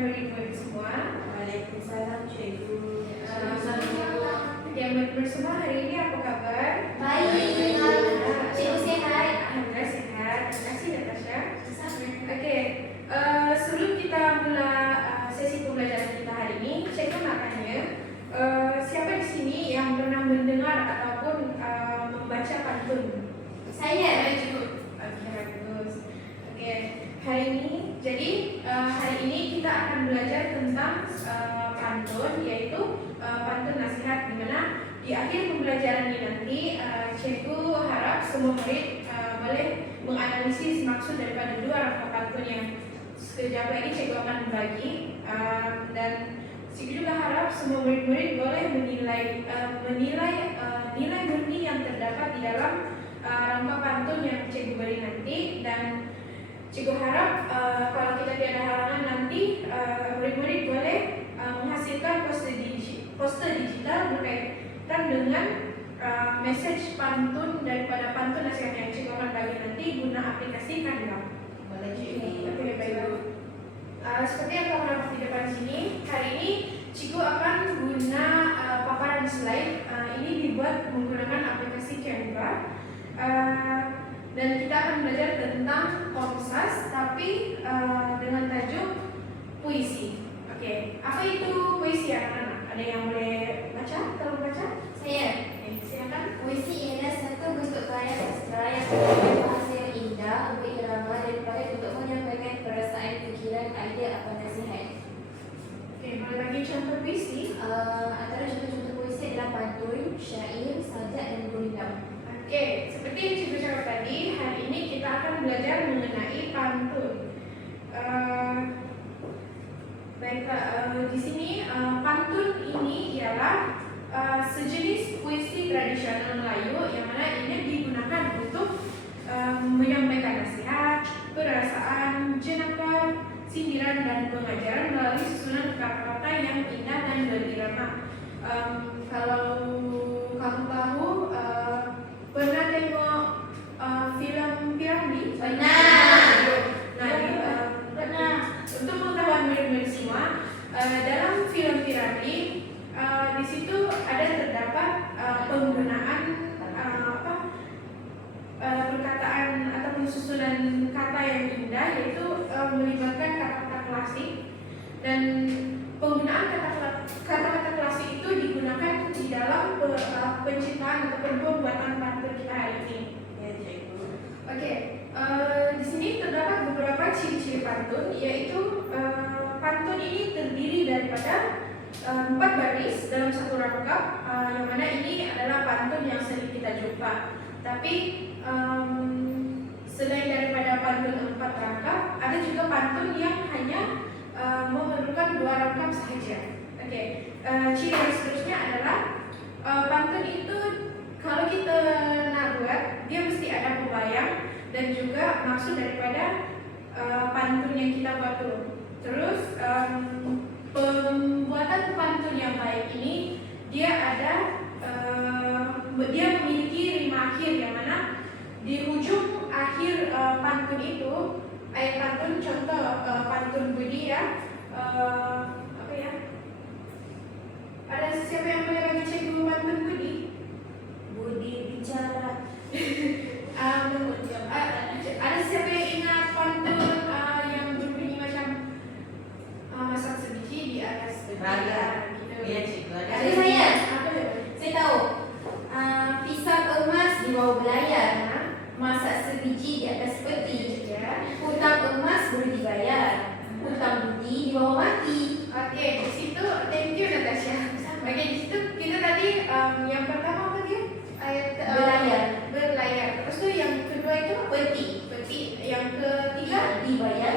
murid-murid semua. Waalaikumsalam cikgu. Yang murid semua hari ini apa kabar? Baik. Cikgu sehat. Alhamdulillah sehat. Terima kasih Natasha. Oke, sebelum kita mulai sesi pembelajaran kita hari ini, saya nak tanya, siapa di sini yang pernah mendengar ataupun membaca pantun? Saya. Oke, bagus. Oke, hari ini kita akan belajar tentang pantun, yaitu pantun nasihat, di mana di akhir pembelajaran ini nanti cikgu harap semua murid boleh menganalisis maksud daripada dua rangka pantun yang sekejap lagi cikgu akan bagi, dan cikgu juga harap semua murid-murid boleh menilai nilai murni yang terdapat di dalam rangka pantun yang cikgu beri nanti. Dan cikgu harap kalau kita tiada halangan nanti murid-murid boleh menghasilkan poster digital berkaitan dengan message pantun daripada pantun nasihat yang cikgu akan bagi nanti guna aplikasi Canva. Boleh cikgu. Oke, baik. Seperti yang kamu dapat di depan sini, hari ini cikgu akan guna paparan slide. Ini dibuat menggunakan aplikasi Canva. Dan kita akan belajar tentang komsas, tapi dengan tajuk puisi. Oke, apa itu puisi anak-anak? Ada yang boleh baca? Tolong baca. Saya. Silakan. Puisi ialah satu bentuk karya sastra yang memiliki bahasa yang indah, berirama dan baik untuk menyampaikan perasaan, fikiran, idea atau nasihat. Oke, boleh bagi contoh puisi? Antara contoh-contoh puisi adalah pantun, syair, sajak dan gurindam. Oke, seperti yang cikgu cakap tadi, hari ini kita akan belajar mengenai pantun. Baiklah, di sini pantun ini ialah sejenis puisi tradisional Melayu yang mana ini digunakan untuk menyampaikan nasihat, perasaan, jenaka, sindiran dan pengajaran melalui susunan kata-kata yang indah dan berirama. Kalau kamu tahu, pernah tengok film Piramli? Pernah. Untuk pengetahuan murid-murid semua, dalam film Piramli di situ ada terdapat penggunaan perkataan atau susunan kata yang indah, yaitu melibatkan kata-kata klasik, dan penggunaan kata-kata klasik itu digunakan di dalam penciptaan ataupun pembuatan pantun kita hari ini. Ya, cikgu. Oke, di sini terdapat beberapa ciri-ciri pantun, yaitu pantun ini terdiri daripada 4 baris dalam satu rangkap, yang mana ini adalah pantun yang sering kita jumpa. Tapi selain daripada pantun 4 rangkap, ada juga pantun yang hanya memerlukan 2 rangkap sahaja. Oke, ciri yang seterusnya adalah pantun itu kalau kita nak buat, dia mesti ada pembayang dan juga maksud daripada pantun yang kita buat tu. Terus pembuatan pantun yang baik ini dia memiliki rima akhir, yang mana di ujung akhir pantun itu, ayat pantun, contoh pantun Budi ya, apa ya? Ada siapa yang boleh bagi cikgu pantun Budi? Budi bicara. Ada siapa yang ingat pantun yang berbunyi macam masak sebiji di atas Raga. gitu? Iya, cikgu. Ada Saya. apa ya? Saya tahu. Pisang emas di bawah belayar, masak sebiji di atas peti, hutang emas boleh dibayar, hutang budi di bawah mati. Oke, di situ thank you Natasha. Oke, di situ kita tadi yang pertama apa dia? Ayat berlayar. Terus tuh yang kedua itu Peti. Yang ketiga dibayar,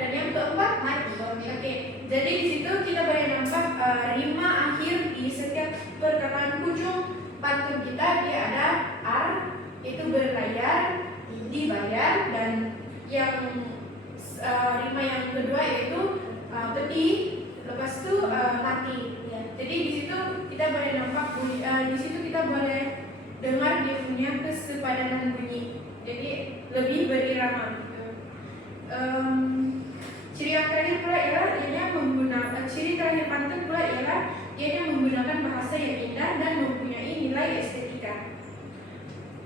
dan yang keempat mati. Oke, jadi di situ kita boleh nampak rima akhir di setiap perkataan ujung pantun kita. Dia ada ar, itu berlayar, dibayar, dan yang rima yang kedua yaitu peti, lepas itu mati. Ya. Jadi di situ kita boleh nampak di situ kita boleh dengar dia punya kesepadanan bunyi. Jadi lebih berirama. Ciri yang terakhir pula ialah ianya menggunakan ciri terakhir pantun pula ialah ianya menggunakan bahasa yang indah dan mempunyai nilai estetika.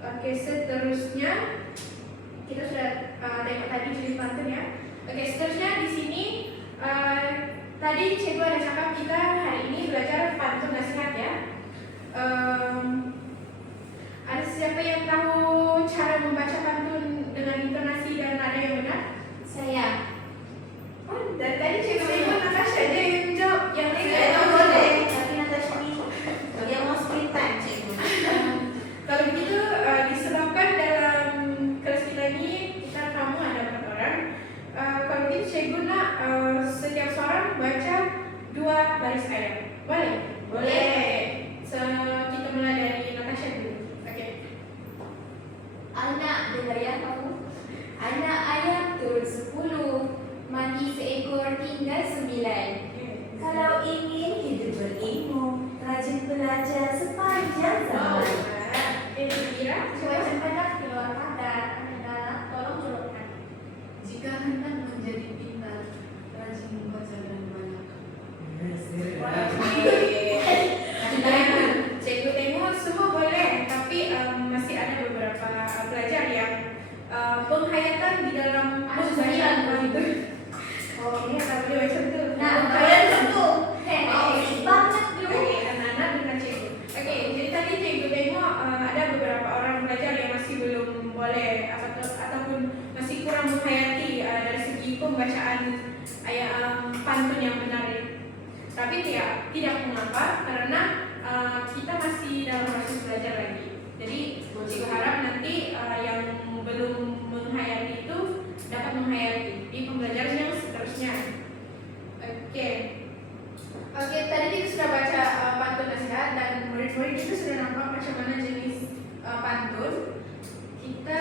Oke, seterusnya kita sudah tengok tadi ciri pantun ya. Oke, seterusnya di sini tadi cikgu ada cakap kita hari ini belajar pantun nasihat ya. Ada siapa yang tahu cara membaca pantun dengan intonasi dan nada yang benar? Saya. Oh, dari tadi cikgu Ibu Natasha aja yang jawab, yang lain Saya nggak tahu tahu boleh, boleh. tapi Natasha ini dia mau screen time cikgu. Kalau begitu disebabkan dalam kelas kita ini kita kamu ada berapa orang? Kalau begitu cikgu nak setiap seorang baca 2 baris ayat. Boleh? Boleh. So, kita mulai dari Natasha dulu. Oke. Anak dengar ya kamu. Anak ayam turun 10, mati seekor tinggal 9. Kalau ingin hidup berilmu, rajin belajar sepanjang zaman. Kira Coba cepatlah keluar kata adalah tolong curutkan. Jika hendak menjadi pintar, rajin membaca dan banyak. Cikgu tengok semua boleh, tapi masih ada beberapa pelajar yang penghayatan di dalam Sembilan pantun. Oh, Ini tak boleh macam tu. nah, Penghayatan kalian tentu. Banyak dulu. Okey, anak-anak dengan cikgu. Okey, jadi tadi cikgu tengok ada beberapa orang pelajar yang masih belum boleh ataupun masih kurang menghayati dari segi pembacaan ayat pantun yang benar ini. Tapi tidak mengapa karena kita masih dalam proses belajar lagi. Jadi cikgu harap nanti yang belum menghayati itu dapat menghayati di pembelajaran yang seterusnya. Okey. Oke, tadi kita sudah baca pantun nasihat dan murid-murid itu sudah nampak macam mana jenis pantun. Kita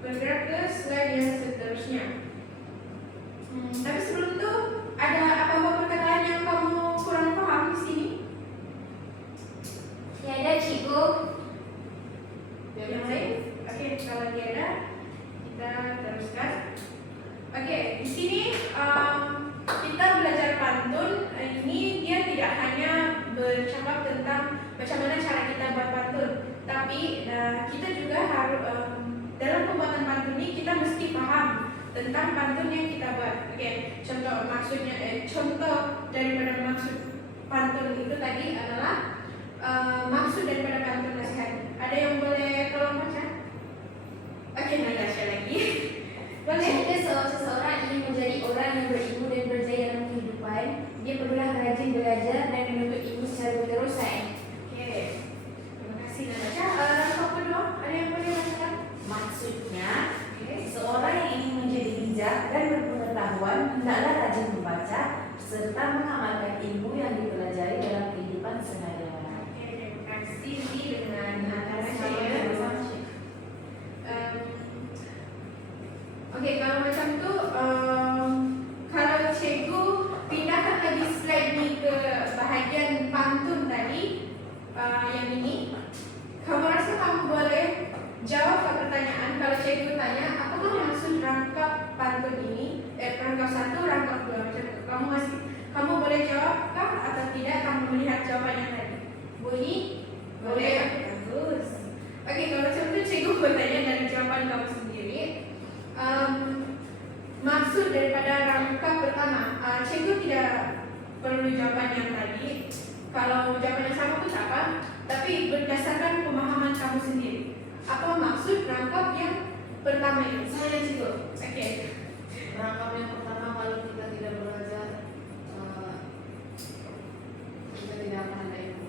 bergerak ke slide yang seterusnya. Tapi sebelum itu ada apa-apa perkataan yang kamu kurang paham di sini? Tiada cikgu. Yang lain? Oke, kalau tiada kita teruskan. Oke, di sini kita belajar pantun. Ini dia tidak hanya bercakap tentang macam mana cara kita buat pantun, tapi kita juga harus dalam pembuatan pantun ini kita mesti paham tentang pantun yang kita buat. Oke, contoh maksudnya contoh daripada maksud pantun itu tadi adalah maksud daripada pantun nasihat. Ada yang boleh tolong baca? Oke, Natasha lagi. Boleh? Jika seseorang ingin menjadi orang yang berilmu dan berjaya dalam kehidupan, dia perlulah rajin belajar dan menuntut ilmu secara berterusan. Oke, terima kasih Natasha. Kau kedua, ada yang boleh bacakan? Maksudnya, seseorang yang ingin menjadi bijak dan berpengetahuan hendaklah rajin membaca serta mengamalkan ilmu yang dipelajari dalam kehidupan sehari-hari. Oke, terima kasih dengan Natasha. Oke, kalau macam tu, kalau cikgu pindahkan lagi slide ni ke bahagian pantun tadi, yang ini, kamu rasa kamu boleh jawab ke pertanyaan. Kalau cikgu tanya, apakah maksud rangkap pantun ini? Rangkap 1, rangkap 2 macam tu. Kamu boleh jawabkah atau tidak? Kamu melihat jawapan yang tadi. Bunyi? Boleh. Bagus. Oke, kalau macam tu cikgu bertanya dari jawapan kamu sendiri. Maksud daripada rangkap pertama, cikgu tidak perlu jawapan yang tadi. Kalau jawapan yang sama pun tak apa, tapi berdasarkan pemahaman kamu sendiri. Apa maksud rangkap yang pertama ini? Saya cikgu. Oke. Rangkap yang pertama, kalau kita tidak belajar, kita tidak akan ada ilmu.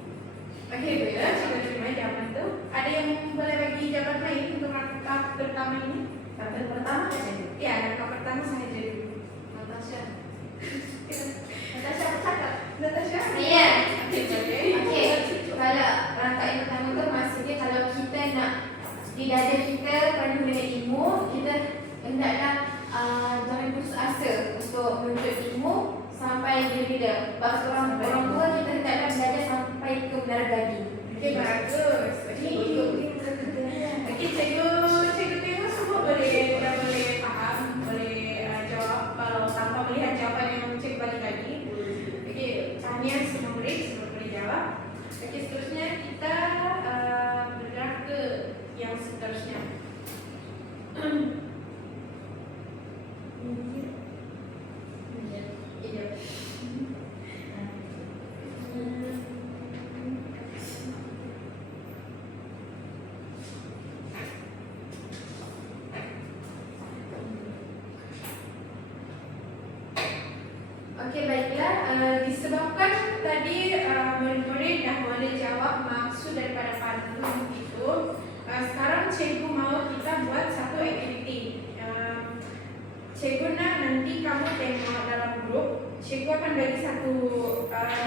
Oke, baiklah, cikgu terima jawapan itu. Ada yang boleh bagi jawaban lain untuk rangkap pertama ini? Rangkap pertama kan itu? Ya, rangkap pertama saya jadi. Natasha. Natasha bercakap. Natasha? Iya. Oke, boleh. Okey, kalau rangkap yang pertama tu maksudnya kalau kita nak didada kita penuh dengan ilmu, kita hendaklah jangan putus asa untuk menuntut ilmu sampai bila-bila. Sebab orang tua kita hendaklah belajar sampai ke menara gading. Okey, bagus. Okey, cikgu tengok semua boleh dah boleh faham, boleh jawab disebabkan tadi murid-murid dah boleh jawab maksud daripada pantun itu, sekarang cikgu mau kita buat satu aktiviti. Cikgu nak nanti kamu tengok dalam grup, cikgu akan bagi satu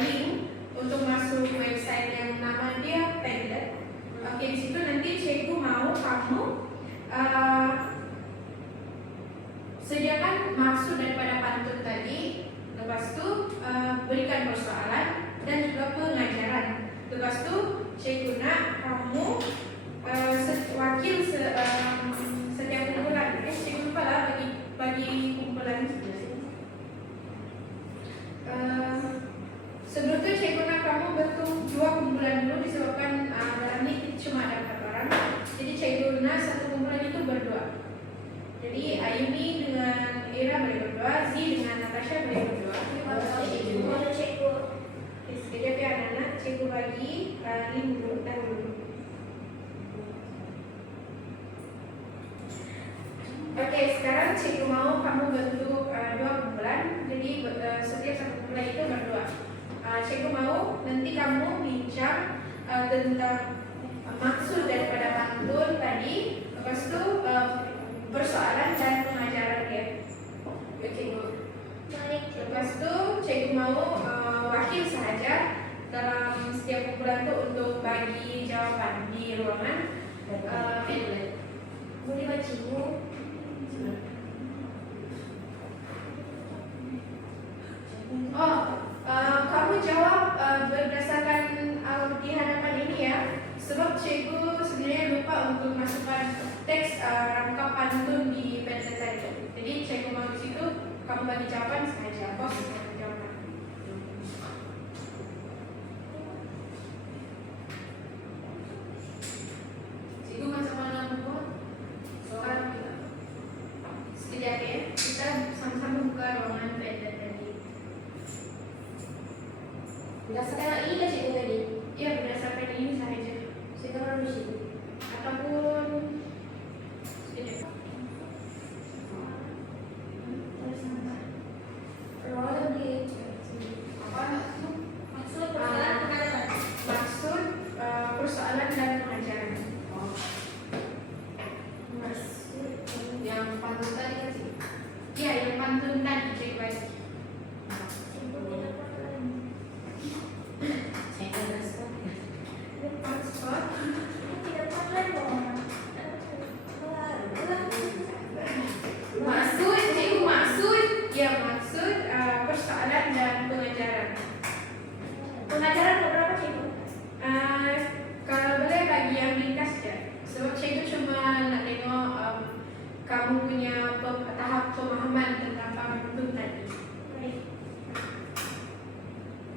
link untuk masuk website yang nama dia Padlet. Oke, di situ nanti cikgu mau kamu sediakan maksud daripada pantun tadi, lepas tu berikan persoalan dan juga pengajaran. Lepas tu cikgu nak kamu wakil setiap kumpulan. Cikgu lupa lah bagi kumpulan. Sebelum tu cikgu nak kamu bentuk 2 kumpulan dulu disebabkan dalam ni cuma ada 4 orang. Jadi cikgu nak satu kumpulan itu berdua. Jadi Ayumi dengan Ira boleh berdua, Z dengan Natasha boleh berdua. Boleh cikgu. Sekejap ya anak-anak, cikgu bagi link dulu dahulu. Oke, sekarang cikgu mau kamu bentuk 2 kumpulan. Jadi setiap satu kumpulan itu berdua. Cikgu mau nanti kamu bincang tentang maksud daripada pantun tadi, lepas tu persoalan dan pengajaran dia. Oke, cikgu. Lepas tu cikgu mau wakil sahaja dalam setiap kumpulan tu untuk bagi jawapan di ruangan Padlet. Boleh baca cikgu. Kamu jawab berdasarkan di hadapan ini ya. Sebab cikgu sebenarnya lupa untuk masukkan teks rangka pantun di Padlet tadi. Jadi cikgu mau di situ kamu bagi jawaban saja. Bos bagi jawaban. Cikgu macam mana membuat soal kita? Sekejap ya. Kita sama-sama buka ruangan Padlet tadi. Berdasarkan ini lah cikgu tadi. Ya, berdasarkan ini sahaja. Cikgu harus cikgu. Ataupun sekejap. Maksud persoalan pengajaran. Maksud persoalan dan pengajaran. Maksud Yang pantun tadi kan sih? Iya, yang pantun tadi cikgu bagi. Spot. Maksud, cikgu maksud. Ya, maksud persoalan dan pengajaran. Pengajaran berapa cikgu? Kalau boleh bagi yang ringkas ya. Sebab cikgu cuma nak tengok kamu punya tahap pemahaman tentang pantun tadi.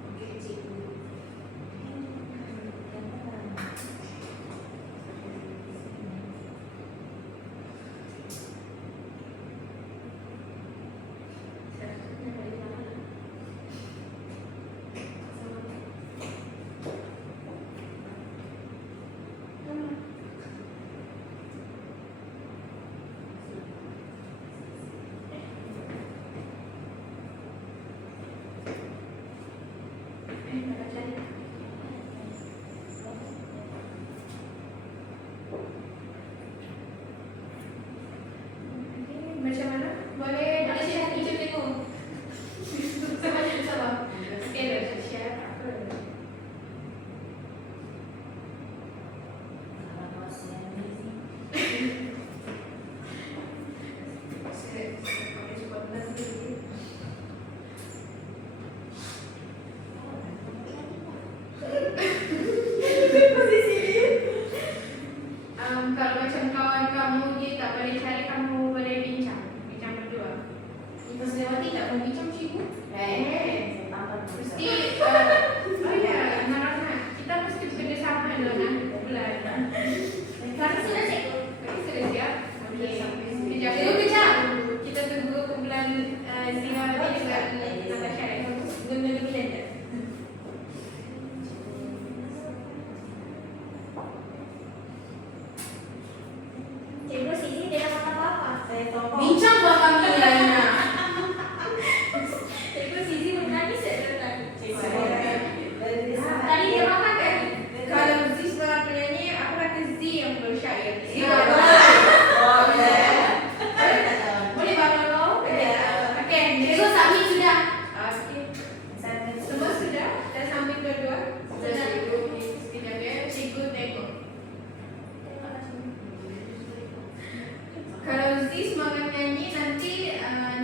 Oke, cikgu. Macam mana? Boleh share hijau cikgu. Sama cikgu sama. Okey, dah share apa? Kalau macam kawan kamu dia tak boleh cari, kamu boleh bincang berdua. Ibu Sriwati tak mau bincang cikgu. Mesti oh ya, Narana, kita mesti bekerjasama dengan bulan. Karena sudah cikgu. Okey, sudah siap? Okey. Kejap. Cikgu kejap. Kita tunggu kumpulan Sriwati dengan Natasha ya. Guna bila dah. Cikgu sini tidak kata apa-apa. Saya tolong. Bincang buat kami lainnya. Cikgu sini menangis saya tadi. Iya. Boleh. Boleh bangun lo? Oke, Cikgu submit sudah. Oke. Sampai Semua sudah? Dah sampai kedua? Sudah, Cikgu. Sekejap ya, cikgu tengok. Kalau Z semangat nyanyi, nanti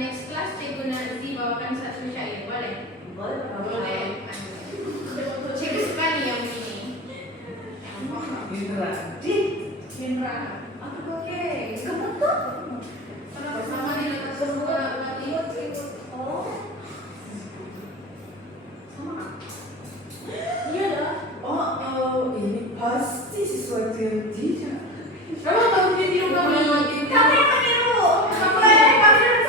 next class cikgu nak Z bawakan satu syair, boleh? Boleh. Cikgu suka nih yang ini. Indra. Oke. Bersama di atas semua latihan. Iya dah. Ini pasti sesuatu yang tidak. Kamu tahu dia tiru kami? Kamu yang meniru. Kamu yang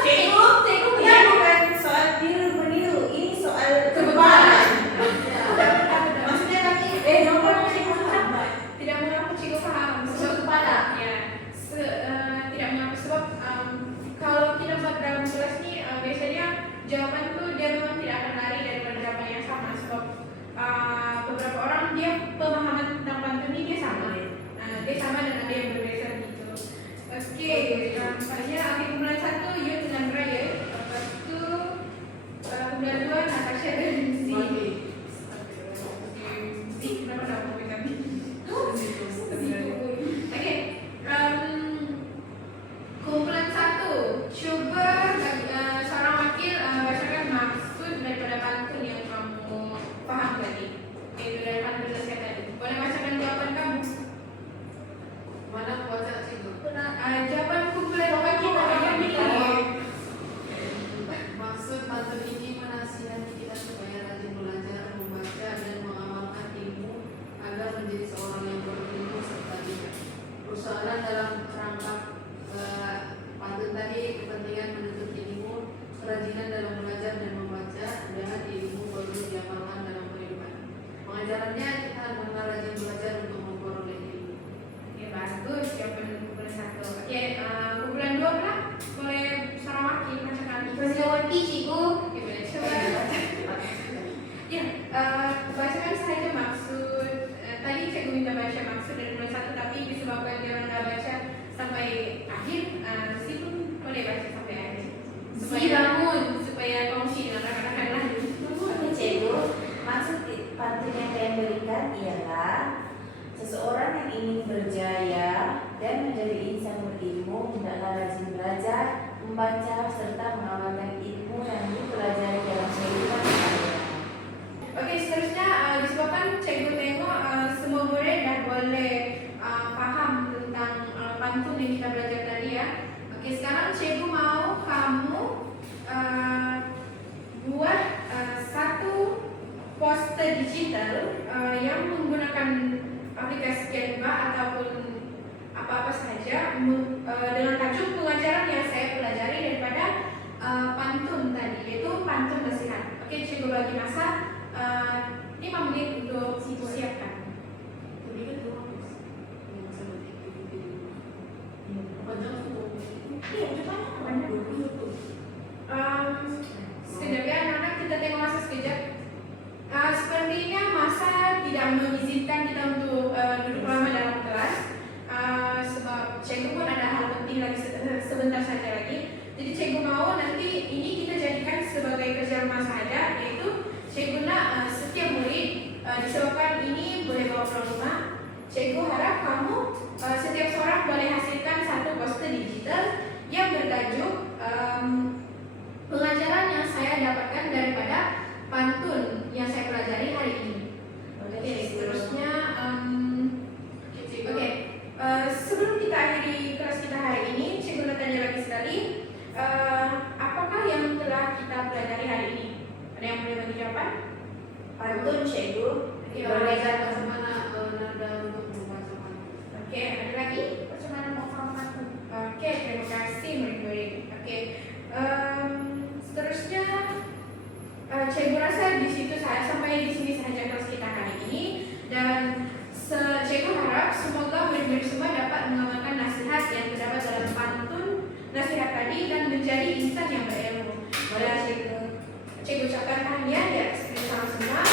Cikgu, Ini bukan soal tiru meniru, ini soal kebebalan. Maksudnya kami Tidak mengapa cikgu paham. Sebab kepala. Ya. Tidak mengapa sebab kalau kita buat dalam kelas ni biasanya jawaban tu dia memang tidak akan lari daripada jawaban yang sama sebab beberapa orang dia pemahaman tentang pantun ni dia sama. Dia sama dan ada yang berbeza gitu. Okey, nampaknya akhir kumpulan 1 you dengan Raya. Lepas tu kumpulan 2 Natasha dan Z. Z kenapa nak buat kami? Okey. Kumpulan 1 cuba seorang wakil bacakan maksud daripada pantun yang kamu faham tadi. Itu dari pantun nasihat tadi. Boleh bacakan jawapan kamu? Mana baca, Cikgu? Jawapan kumpulan wakil bagian ini. Maksud pantun ini menasihati kita supaya rajin belajar, membaca dan mengamalkan ilmu agar menjadi seorang yang berilmu serta bijak. Persoalan dalam kerangka pantun tadi kepentingan menuntut ilmu, kerajinan dalam belajar dan membaca, dengan ilmu baru diamalkan dalam kehidupan. Pengajarannya kita mengenal rajin belajar untuk memperoleh ilmu. Ya bagus jawapan kumpulan 1. Okey, kumpulan 2 pula boleh seorang wakil bacakan. Persewati, Cikgu. Okey, boleh cuba. Ya, bacakan sahaja maksud. Tadi cikgu minta baca maksud dari kumpulan 1 tapi disebabkan dia orang dah baca sampai akhir, si pun boleh baca sampai akhir. Si bangun. Supaya kongsi dengan rakan-rakan lain. Oke cikgu, maksud pantun yang kalian berikan ialah seseorang yang ingin berjaya dan menjadi insan berilmu hendaklah rajin belajar, membaca serta mengamalkan ilmu yang dipelajari dalam kehidupan sehari-hari. Okey, seterusnya disebabkan cikgu tengok semua murid dah boleh faham tentang pantun yang kita belajar tadi ya. Okey, sekarang cikgu mau kamu buat satu poster digital yang menggunakan aplikasi Canva ataupun apa-apa sahaja dengan tajuk pengajaran yang saya pelajari daripada pantun tadi, iaitu pantun nasihat. Okey, cikgu bagi masa 5 menit untuk siapkan. Sekejap ya anak-anak, kita tengok masa sekejap. Sepertinya masa tidak mengizinkan kita untuk duduk lama dalam kelas, sebab cikgu pun ada hal penting lagi sebentar saja lagi. Jadi cikgu mau nanti ini kita jadikan sebagai kerja rumah sahaja, iaitu cikgu nak setiap murid disebabkan ini boleh bawa pulang rumah. Cikgu harap kamu setiap seorang boleh hasilkan satu poster digital yang bertajuk pengajaran yang saya dapatkan daripada pantun yang saya pelajari hari ini. Okey, seterusnya okey. Sebelum kita akhiri kelas kita hari ini, cikgu nak tanya lagi sekali, apakah yang telah kita pelajari hari ini? Ada yang boleh bagi jawaban? Pantun cikgu, Belajar bagaimana nada untuk membaca pantun. Okey, ada lagi? Macam mana mau faham pantun? Okey, terima kasih murid-murid. Okey, seterusnya cikgu rasa di situ saya sampai di sini sahaja kelas kita hari ini, dan cikgu harap semoga murid-murid semua dapat mengamalkan nasihat yang terdapat dalam pantun nasihat tadi dan menjadi insan yang berilmu. Boleh cikgu ucapkan tahniah di atas kerjasama semua.